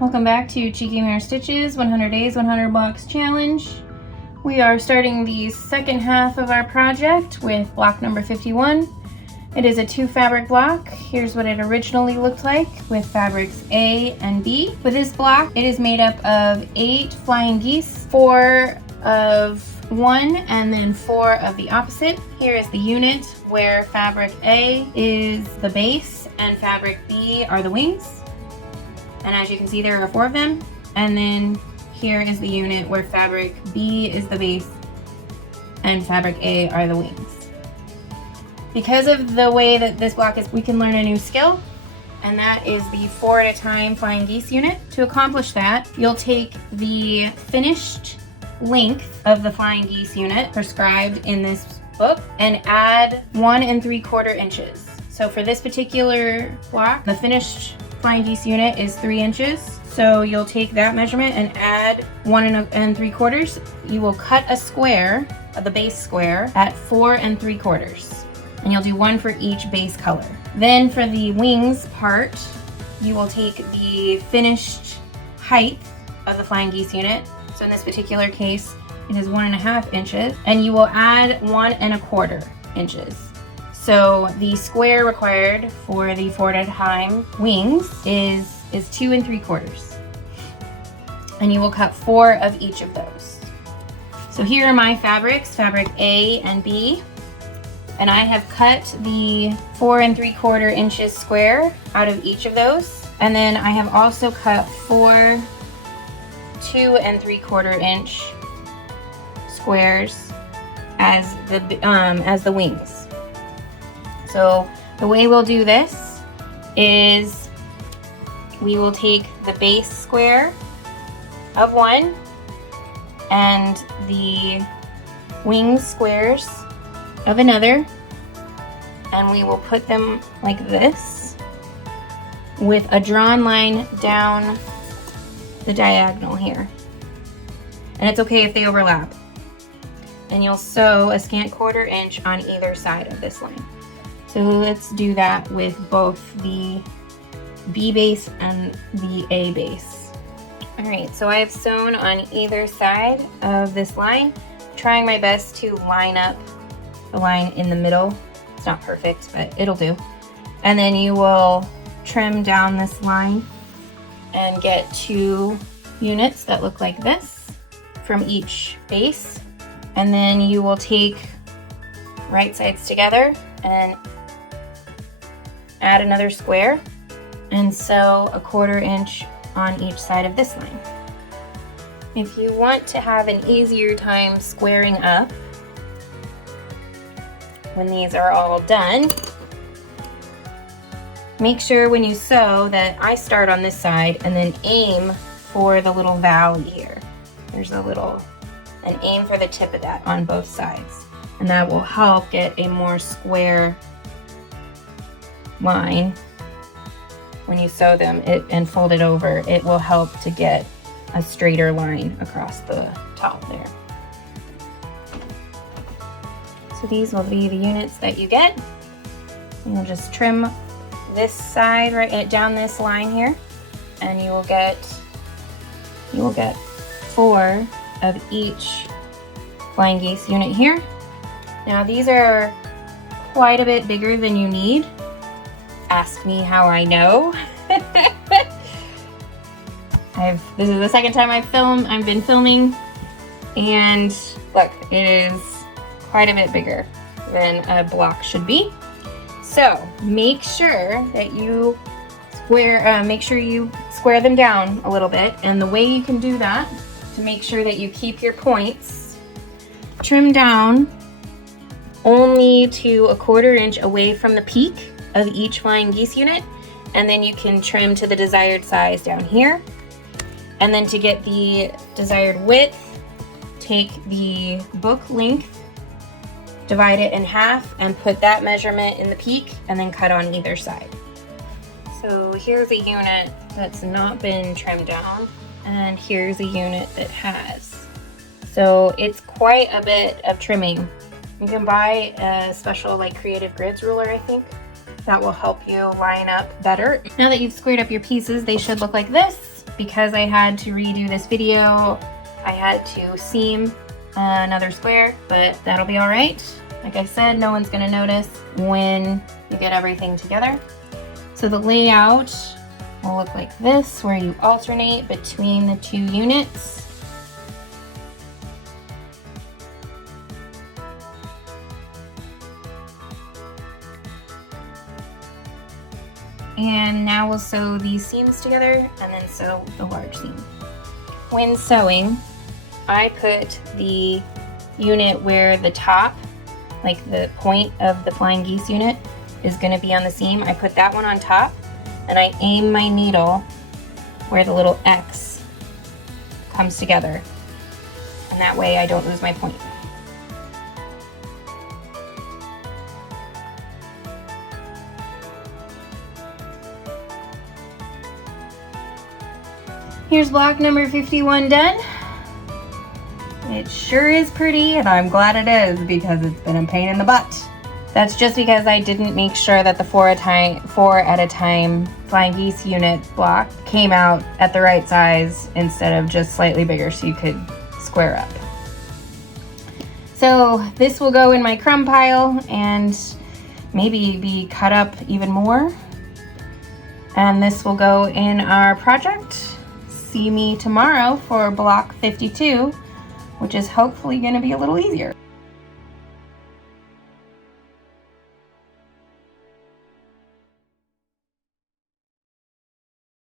Welcome back to Cheeky Mare Stitches 100 Days, 100 Blocks Challenge. We are starting the second half of our project with block number 51. It is a 2 fabric block. Here's what it originally looked like with fabrics A and B. With this block, it is made up of 8 flying geese, 4 of one and then 4 of the opposite. Here is the unit where fabric A is the base and fabric B are the wings. And as you can see, there are 4 of them. And then here is the unit where fabric B is the base and fabric A are the wings. Because of the way that this block is, we can learn a new skill, and that is the 4 at a time flying geese unit. To accomplish that, you'll take the finished length of the flying geese unit prescribed in this book and add 1 3/4 inches. So for this particular block, the finished flying geese unit is 3 inches. So you'll take that measurement and add 1 3/4. You will cut a square, the base square, at 4 3/4. And you'll do 1 for each base color. Then for the wings part, you will take the finished height of the flying geese unit. So in this particular case, it is 1 1/2 inches, and you will add 1 1/4 inches. So the square required for the 4 at a time wings is 2 3/4. And you will cut 4 of each of those. So here are my fabrics, fabric A and B. And I have cut the 4 3/4 inches square out of each of those. And then I have also cut 4 2 3/4 inch squares as the wings. So the way we'll do this is we will take the base square of 1 and the wing squares of another, and we will put them like this with a drawn line down the diagonal here. And it's okay if they overlap. And you'll sew a scant 1/4 inch on either side of this line. So let's do that with both the B base and the A base. All right, so I have sewn on either side of this line, trying my best to line up the line in the middle. It's not perfect, but it'll do. And then you will trim down this line and get 2 units that look like this from each base. And then you will take right sides together and add another square and sew a 1/4 inch on each side of this line. If you want to have an easier time squaring up when these are all done, make sure when you sew that I start on this side and then aim for the little valley here. There's a little, and aim for the tip of that on both sides. And that will help get a more square line. When you sew them and fold it over, it will help to get a straighter line across the top there. So these will be the units that you get. You'll just trim this side right down this line here, and you will get 4 of each flying geese unit here. Now these are quite a bit bigger than you need. Ask me how I know. This is the second time I've been filming, and look, it is quite a bit bigger than a block should be. So make sure that you square them down a little bit, and the way you can do that to make sure that you keep your points, trim down only to a 1/4 inch away from the peak of each flying geese unit, and then you can trim to the desired size down here. And then to get the desired width, take the book length, divide it in half, and put that measurement in the peak, and then cut on either side. So here's a unit that's not been trimmed down, and here's a unit that has. So it's quite a bit of trimming. You can buy a special creative grids ruler, I think. That will help you line up better. Now that you've squared up your pieces, they should look like this. because I had to redo this video, I had to seam another square, but that'll be all right. Like I said, no one's gonna notice when you get everything together. So the layout will look like this, where you alternate between the two units. And now we'll sew these seams together and then sew the large seam. When sewing, I put the unit where the top, like the point of the flying geese unit, is going to be on the seam. I put that one on top, and I aim my needle where the little X comes together. And that way I don't lose my point. Here's block number 51 done. It sure is pretty, and I'm glad it is because it's been a pain in the butt. That's just because I didn't make sure that the 4 at a time flying geese unit block came out at the right size instead of just slightly bigger so you could square up. So this will go in my crumb pile and maybe be cut up even more. And this will go in our project. See me tomorrow for block 52, which is hopefully going to be a little easier.